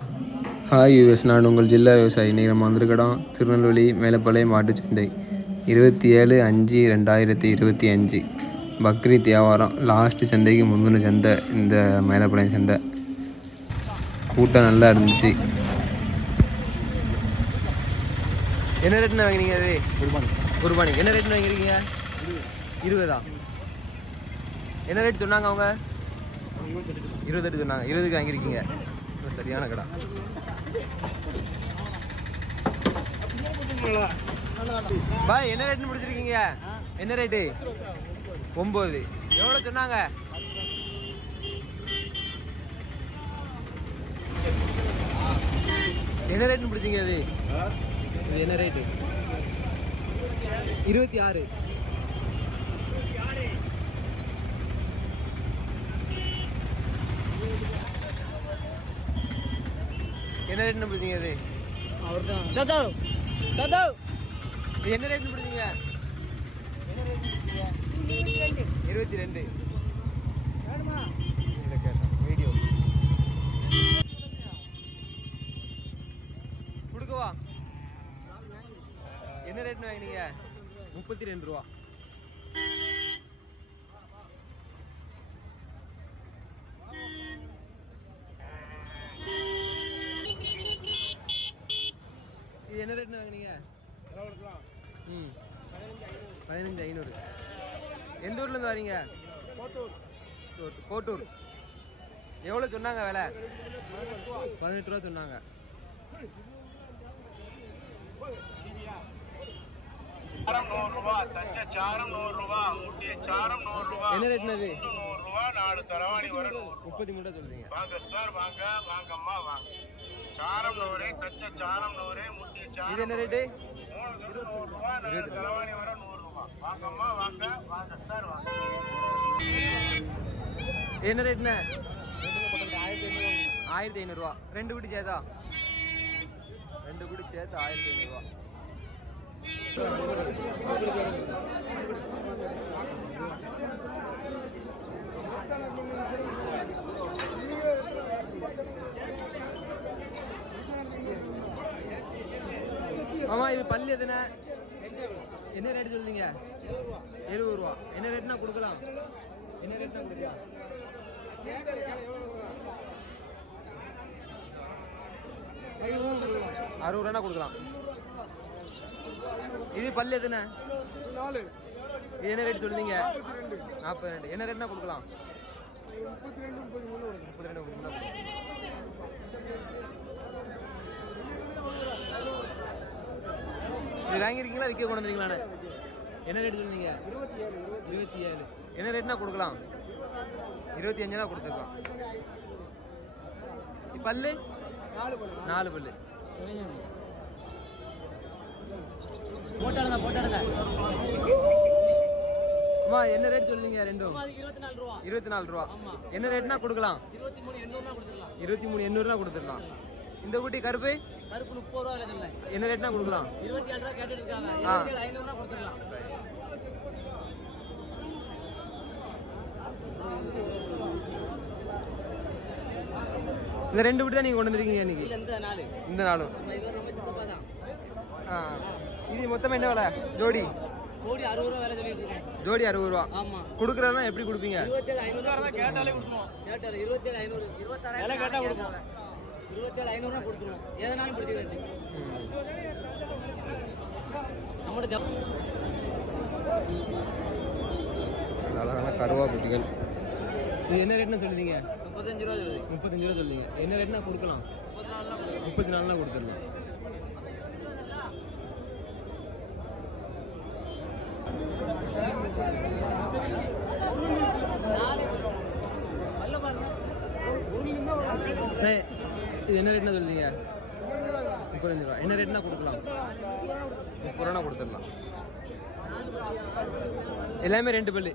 Hi US, நான் உங்கள் ஜில்லா விவசாயி. இன்றைக்கி நம்ம வந்திருக்கோம் திருநெல்வேலி மேலப்பாளையம் மாட்டுச்சந்தை. 27/5/2025 பக்ரீத் வியாபாரம். லாஸ்ட்டு சந்தைக்கு முந்தின சந்தை இந்த மேலப்பாளையம் சந்தை. கூட்டம் நல்லா இருந்துச்சு. என்ன ரேட்னு வாங்கினீங்க? அது குர்பானி என்ன ரேட்னு வாங்கிருக்கீங்க? 20. என்ன ரேட் சொன்னாங்க அவங்க? 28 சொன்னாங்க. 20க்கு வாங்கியிருக்கீங்க. சரியான கடை. பாய் என்ன ரேட்னு முடிச்சிருக்கீங்க? என்ன ரேட்டு? 9. எவ்வளோ சொன்னாங்க? என்ன ரேட்னு பிடிச்சிங்க? அது என்ன ரேட்டு? 26. என்ன ரேட்னு பிடிச்சிங்க? அது என்ன ரேட்னு பிடிச்சிங்க? 22. வீடியோ கொடுக்கவா? என்ன ரேட்னு வாங்கினீங்க? 32 ரூபா. இது என்ன ரேட்னு வாங்கினீங்க? 15,500. எந்த ஊர்லேருந்து வரீங்க? கோட்டூர். எவ்வளோ சொன்னாங்க விலை? 18 ரூபா சொன்னாங்க. என்ன ரேட்னு? அது 33 சொல்றீங்க. இது என்ன ரேட்டு? 20. என்ன ரேட்னு? 1500 ரூபா. 2 குடி சேர்த்தா? 2 குடி சேர்த்து 1500 ரூபா. ஆமா, இது பல்லு எதுனா? என்ன ரேட் சொல்றீங்க? 70 ரூபா. என்ன ரேட்னா கொடுக்கலாம்? என்ன ரேட்னா கொடுக்கலாம்? 60 ரூபா கொடுக்கலாம். இது பல்லு எதுனா? 4. இது என்ன ரேட் சொல்றீங்க? 42. என்ன ரேட்னா கொடுக்கலாம்? 32 கொடுக்கலாம். இது வாங்கிருக்கீங்களா? விற்க கொண்டு வந்தீங்களாண்ணே? என்ன ரேட் சொல்லுங்க? 27. என்ன ரேட்னா கொடுக்கலாம்? 25 கொடுத்துருக்கலாம். பல்லு 4 பல்லு. அம்மா என்ன ரேட் சொல்லுங்க? ரெண்டும் 24 ரூபா. என்ன ரேட்னா கொடுக்கலாம்? 23,800 கொடுத்துடலாம். இந்த குட்டி கருப்பு 30 ரூபா. என்ன ரேட்னா கொடுக்கலாம்? 27 ரூபா கேட்டு இருக்காங்க. 27,500 கொடுத்துடலாம். இந்த 2 குட்டி தான் நீங்க கொண்டு வந்திருக்கீங்க இன்னைக்கு? இந்த நாளும் இது மொத்தமா என்ன விலை? ஜோடி 60 ரூபா வேலை சொல்லிட்டு இருக்கேன். ஜோடி 60 ரூபா. ஆமா. கொடுக்குறதுனா எப்படி கொடுப்பீங்க? 27,500 கேட்டாலே கொடுப்போம். 27,500 26 கேட்டா கொடுப்போம். 27,500 கொடுத்துருவோம். எதனாலும் பிடிச்சிக்கிறேன். நம்மளோட அழகான கருவா குட்டிகள். இது என்ன ரேட்னு சொல்லுவீங்க? 35 ரூபா சொல்லுது. 35 ரூபா சொல்லுவீங்க. என்ன ரேட்னா கொடுக்கலாம்? 34 கொடுத்துடலாம். இது என்ன ரேட்னா சொல்லுவீங்க? 35 ரூபா. என்ன ரேட்னா கொடுக்கலாம்? 30 ரூபா கொடுத்துடலாம். எல்லாமே 2 பல்லு.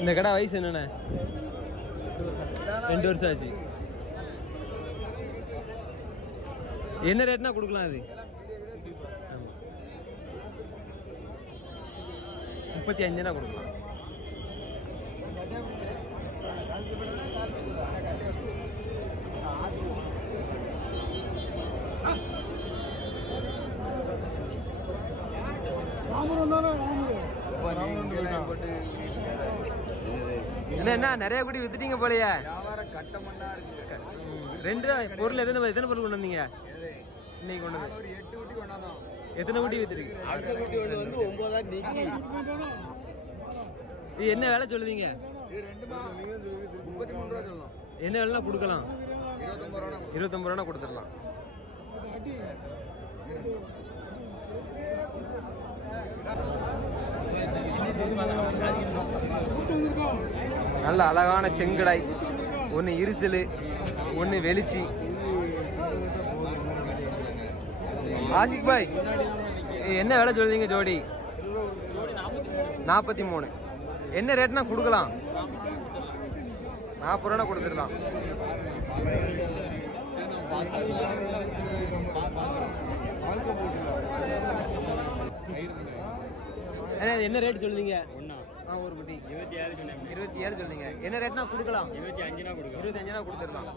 இந்த கடை வயசு என்னண்ணே? 2 வருஷம் ஆச்சு. என்ன ரேட்னா கொடுக்கலாம் அது? 35 கொடுக்கலாம். என்ன நிறைய குடி வித்துட்டீங்க போலயே. ரெண்டு பொருள் எத்தனை பொருள் கொண்டு வந்தீங்க இன்னைக்கு? கொண்டு வந்து 8 குட்டி கொண்டாந்தோம். எத்தனை குட்டி வித்துட்டீங்க? அடுத்த குட்டி வந்து 9 நீக்கி. இது என்ன விலை சொல்லுதீங்க? இது ரெண்டுமா 33 ரூபாய் சொல்லலாம். என்ன விலைனா கொடுக்கலாம்? 29 ரூபாய் கொடுத்துடலாம். நல்ல அழகான செங்கடாய், ஒன்னு இருசல், ஒன்னு வெளிச்சி. ஆசிக் பாய், என்ன விலை சொல்லுவீங்க ஜோடி? 43. என்ன ரேட்னா கொடுக்கலாம்? 40 ரூபா கொடுத்துடலாம். என்ன ரேட் சொல்லுவீங்க? ஒரு குட்டி 27 சொல்லுங்க. என்ன ரேட்னா கொடுக்கலாம்? 25 கொடுத்துடலாம்.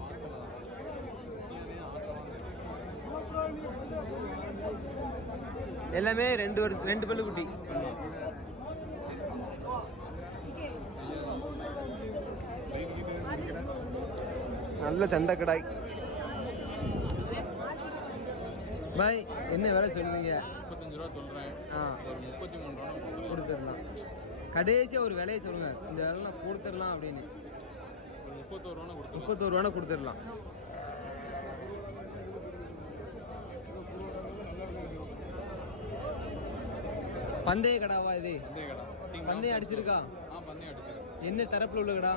எல்லாமே 2 பல்லு குட்டி. நல்ல சண்டை கடாய். பாய், என்ன வேலை சொல்லுவீங்க? 35 ரூபா சொல்றேன். 33 ரூபா கொடுத்துடலாம். கடைசியா ஒரு விலையை சொல்லுங்க, இந்த விலை கொடுத்துடலாம் அப்படின்னு. 31 ரூபா கொடுத்துடலாம். பந்தய கடாவா இது? பந்தயம் அடிச்சிருக்கா? என்ன தரப்புல உள்ள கடா?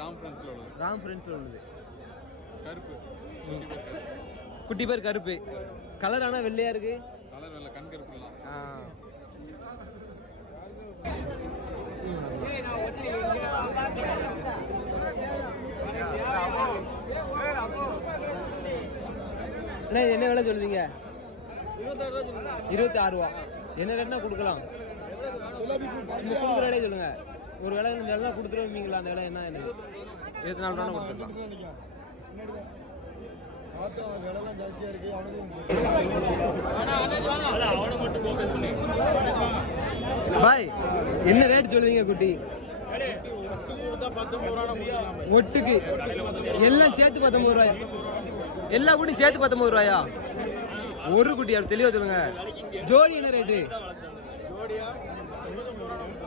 ராம் ஃப்ரெண்ட்ஸ்ல உள்ளது. கருப்பு குட்டி பேர் கருப்பு. கலர் ஆனா வெள்ளையா இருக்கு. கலர் வெள்ளை, கண் கருப்புலாம். என்ன விலை சொல்லுவீங்க? 26 ரூபா. என்ன ரேட்னா கொடுக்கலாம்? கொடுக்குற விலையை சொல்லுங்க. ஒரு விலை கொடுத்துருவீங்களா? அந்த விலை என்ன? 24 ரூபா கொடுத்துருக்கலாம். பாய், என்ன ரேட் சொல்லுவீங்க குட்டி? ஒட்டுக்கு எல்லாம் சேர்த்து 19 ரூபாயா? எல்லா குட்டியும் சேர்த்து 19 ரூபாயா? ஒரு குட்டி அப்படி தெளிவா சொல்லுங்க. ஜோடி என்ன ரேட்டு?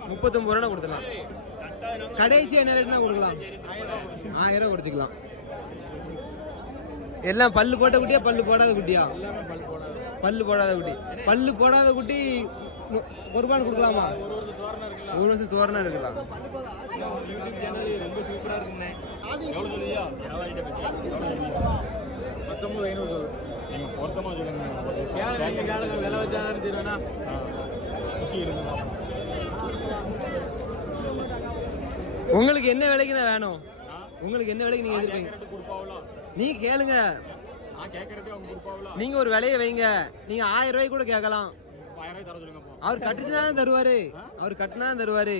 39 ரூபா கொடுத்துடலாம். கடைசி என்ன ரேட்னா கொடுக்கலாம்? 1000 ரூபா குறைச்சிக்கலாம். எல்லாம் பல்லு போட்ட குட்டியா பல்லு போடாத குட்டியா? பல்லு போடாத குட்டி. பல்லு போடாத குட்டி 1 ரூபாய் கொடுக்கலாமா? 1 வருஷம் தோரணம் இருக்கலாம். ரொம்ப சூப்பரா இருக்குண்ணே. எவ்வளவு சொல்லுவியா? 19,500 சொல்லு. நீங்க பொருத்தமா சொல்லுங்க. விலை வச்சாதான் தீர்வேனா? உங்களுக்கு என்ன விலைக்கு வேணும்? உங்களுக்கு என்ன விலைக்கு நீங்க எதிர்ப்பீங்க? நீங்க கேளுங்க. நீங்க ஒரு விலையை வைங்க. நீங்க 1000 ரூபாய்க்கு கூட கேட்கலாம். அவர் கட்டுனா தருவாரு. அவர் கட்டுனா தருவாரு.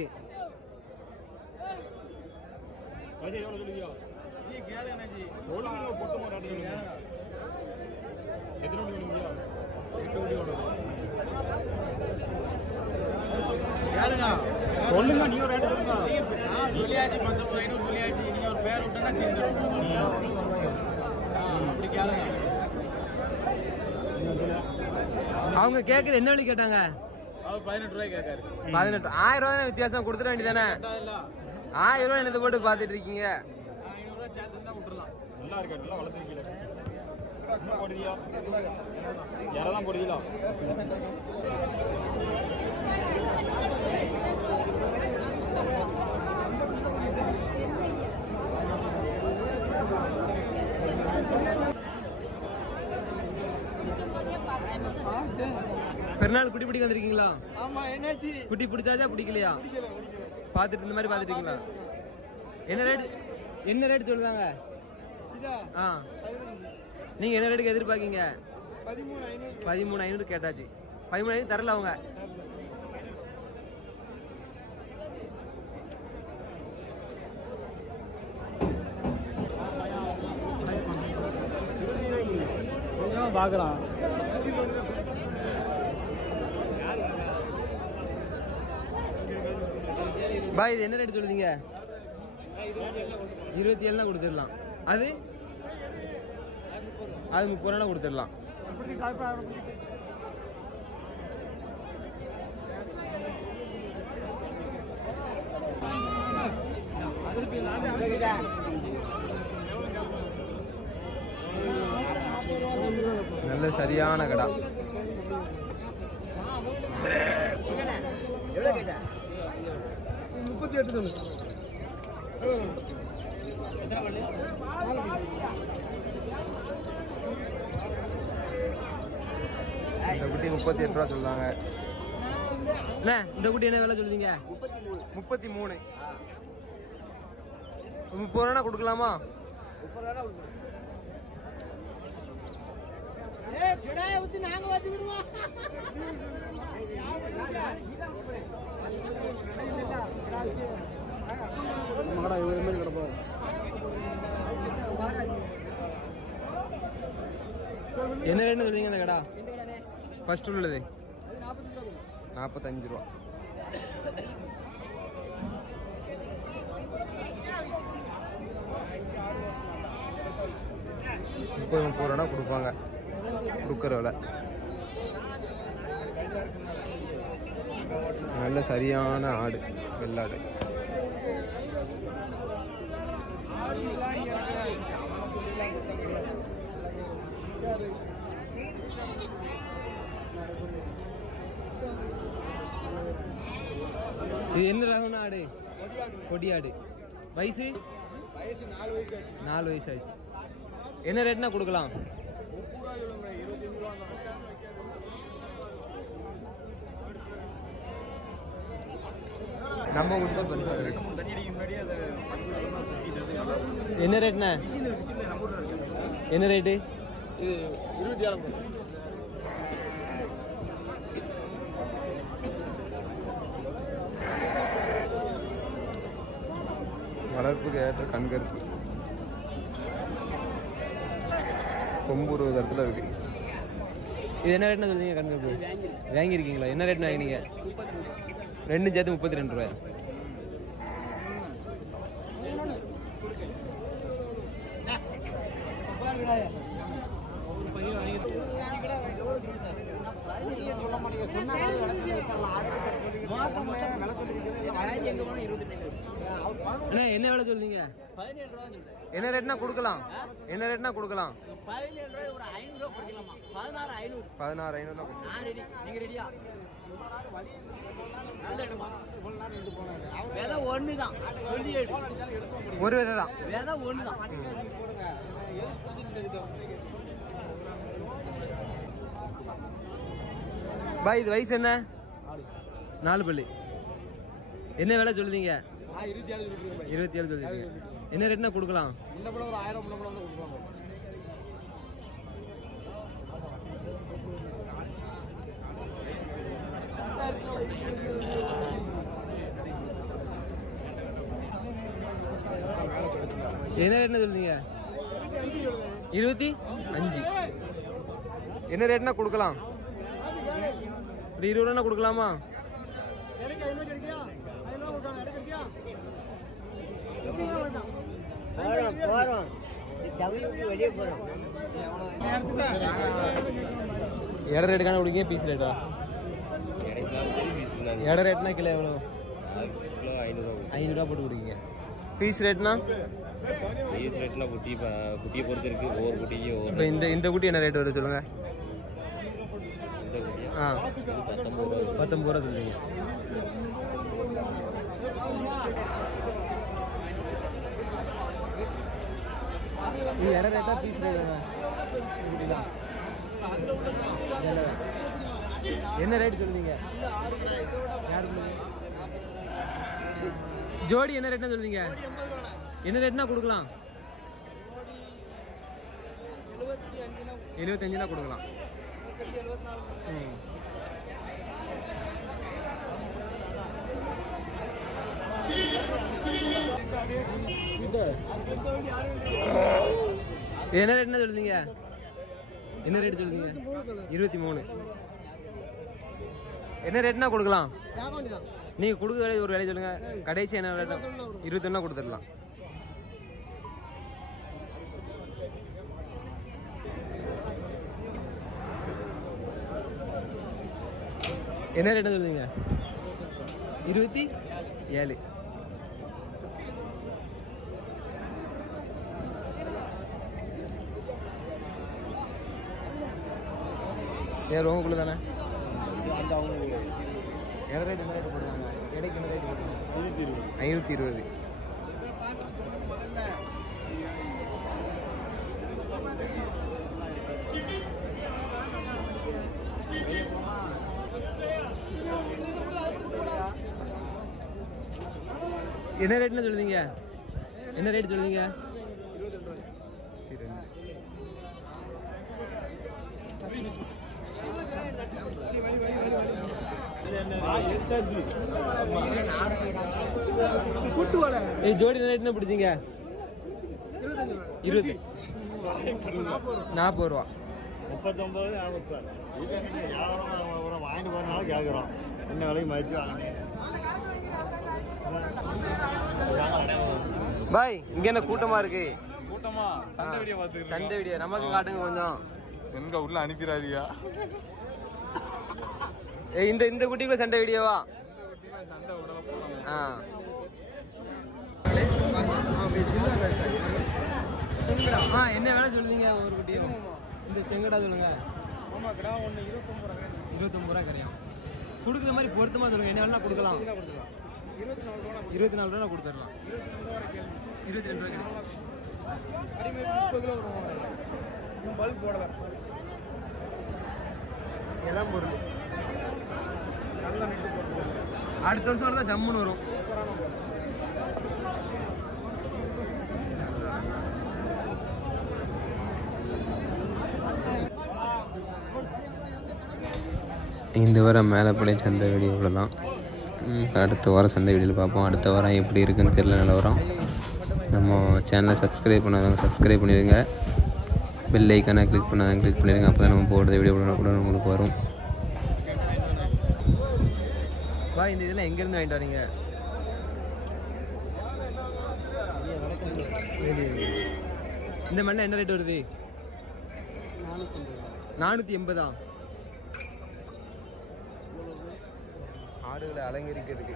சொல்லுங்க. நீங்க ஒரு ரேட் சொல்லுங்க. சொல்லியாச்சு 19,500 சொல்லியாச்சு. நீங்க ஒரு பேர் விட்டா தீர்ந்துரும். அப்படி கேளுங்க. அவங்க கேக்குற என்ன விலை கேட்டாங்க? அவர் 18 ரூபாய் கேட்காரு. 18. 1000 ரூபாய் வித்தியாசம் கொடுத்துட வேண்டியதானே? 1000 ரூபாய் என்னத்தை போட்டு பாத்துட்டு இருக்கீங்க? 500 ரூபாய் சேர்த்து தான் விட்டுறலாம். நல்லா இருக்கு. நல்லா வளர்த்துருக்கீங்க. என்ன போடுதியா? யாரெல்லாம் போடுதீங்களா? பெருநாள் குட்டி பிடிக்க வந்திருக்கீங்களா? ஆமா. என்னாச்சு? குட்டி பிடிச்சாச்சா பிடிக்கலையா? பார்த்துட்டு இந்த மாதிரி பார்த்துட்டீங்களா? என்ன ரேட் சொல்லுவாங்க? ஆ நீங்க என்ன ரேட்டுக்கு எதிர்பார்க்கீங்க? 13,500 கேட்டாச்சு. 13,500 தரல அவங்க. பாக்குறான் பாய் இது என்ன ரேட் சொல்லுதீங்க? 27 தான் கொடுத்துடலாம். அது 30 ரூபா கொடுத்துடலாம். நல்ல சரியான கடை. எவ்வளவு கேட்ட? 38 சொல்லு. இந்த குட்டி 38 ரூபா சொல்றாங்க. என்ன இந்த குட்டி என்ன விலை சொல்லுதீங்க? 33. 30 ரூபா கொடுக்கலாமா? 30 ரூபா கொடுக்கணும். கிடாய ஊத்தி நாங்க வச்சு விடுவோம். என்ன ரேட்னு சொல்றீங்க இந்த கடா? ஃபர்ஸ்ட் உள்ளது 45 ரூபா. முப்பது ரூபா கொடுப்பாங்க கொடுக்குற விலை. நல்ல சரியான ஆடு, வெள்ளாடு. இது என்ன ரகம்னா ஆடு? கொடியாடு. வயசு 4 வயசு ஆச்சு. என்ன ரேட்னா கொடுக்கலாம்? நம்ம என்ன ரேட்ண்ணா? என்ன ரேட்டு? 27. வளர்ப்புக்கு ஏற்ற கண்கருப்பு கொம்பு ஒரு இடத்துல இருக்கு. இது என்ன ரேட்னா சொல்றீங்க? கண்கருப்பு வாங்கியிருக்கீங்களா? என்ன ரேட்னா வாங்கினீங்க? 2 சேர்த்து 32 ரூபாயா? என்ன விலை சொல்றீங்க? 17 ரூபா சொல்றேன். என்ன ரேட்னா கொடுக்கலாம்? என்ன ரேட்னா கொடுக்கலாம்? 17 ரூபாய் ஒரு 500 ரூபா கொடுக்கலாமா? 16,500. 16,500. நான் ரெடி. நீங்க ரெடியா? நல்ல இடமா? வேத ஒண்ணுதான். சொல்லி எடு. ஒரு விலை தான். வேத ஒண்ணுதான். பாய் இது வயசு என்ன? 4 பல்லு. என்ன விலை சொல்லுதீங்க? 27 சொல்லுதீங்க. என்ன ரேட்னா கொடுக்கலாம்? முன்ன போல ஒரு 1000 முன்ன போல வந்து கொடுப்பாங்க. என்ன ரேட்னா சொல்லுதீங்க? 25. என்ன ரேட்னா கொடுக்கலாம்? ஒரு 20 ரூபா கொடுக்கலாமா? இட ரேட்டுக்கான கொடுங்க. பீஸ் ரேட்டா? இட ரேட்னா கிலோ எவ்வளோ? 500 ரூபா போட்டு கொடுங்க. பீஸ் ரேட்னா? பீஸ் ரேட்னா குட்டியை பொறுத்து இருக்கு. ஒவ்வொரு குட்டிக்கு இப்போ இந்த குட்டி என்ன ரேட் வருது சொல்லுங்க? இந்த குட்டியா? ஆ 19 ரூபா. 19 ரூபா சொல்லுங்க. இது இட ரேட்டா பீஸ் ரேட்? என்ன ரேட் சொல்லுவீங்க? ஜோடி என்ன ரேட்னா சொல்றீங்க? என்ன ரேட்னா கொடுக்கலாம்? 75னா கொடுக்கலாம். என்ன ரேட்னா சொல்றீங்க? என்ன ரேட் சொல்றீங்க? 23. என்ன ரேட்னா கொடுக்கலாம்? நீங்க கொடுக்க வேலை ஒரு வேலை சொல்லுங்க. கடைசி என்ன ரேட்? 21 கொடுத்துடலாம். என்ன ரேட்னா சொல்றீங்க? 27. ஏன் ரோங்குள்ள தானே? என்ன ரேட் போடுவாங்க? எடைக்கு என்ன ரேட் போடுவாங்க? 520. என்ன ரேட்னு சொல்லுதீங்க? என்ன ரேட் சொல்லுதீங்க? 22. ஜோடி ரேட்னு பிடிச்சிங்க? 20. 40 ரூபா. 39 வாங்கிட்டு போறதுனால கேட்குறோம். என்ன விலைக்கு மதிச்சு பாய் இங்க என்ன கூட்டமா இருக்கு? கூட்டமா சண்டை வீடியோ பார்த்து சண்டை வீடியோ நமக்கு காட்டுங்க கொஞ்சம். எங்க உள்ள அனுப்பிடாதியா? இந்த இந்த குட்டிக்குள்ள சண்டை வீடியோவா? சண்டை உடல போறாங்க. என்ன வேலை சொல்லுங்க ஒரு குட்டி? இந்த செங்கடா சொல்லுங்க. 29 ரூபா கரையும். கொடுக்குற மாதிரி பொருத்தமா சொல்லுங்க. என்ன வேணா கொடுக்கலாம். 24 ரூபா கொடுத்துடலாம். 22 ரூபா. பல்ப் போடல. எல்லாம் பொருள் நல்ல நெட்டு போட்டு அடுத்த வருஷம் வரதான் ஜம்முன்னு வரும். இந்த வாரம் மேலப்படை சந்தை வீடியோவில் தான். அடுத்த வாரம் சந்தை வீடியோவில் பார்ப்போம். அடுத்த வாரம் எப்படி இருக்குன்னு தெரியல நிலவரம். நம்ம சேனலை சப்ஸ்கிரைப் பண்ணாதவங்க சப்ஸ்கிரைப் பண்ணிடுங்க. பெல் ஐக்கானை கிளிக் பண்ணாதவங்க கிளிக் பண்ணிடுங்க. அப்போ தான் நம்ம போடுற வீடியோ கூட உங்களுக்கு வரும். இந்த இதெல்லாம் எங்கேருந்து வாங்கிட்டு வரீங்க? இந்த மண்ணை என்ன ரேட் வருது? 480. ஆடுகளை அலங்கரிக்கிறதுக்கு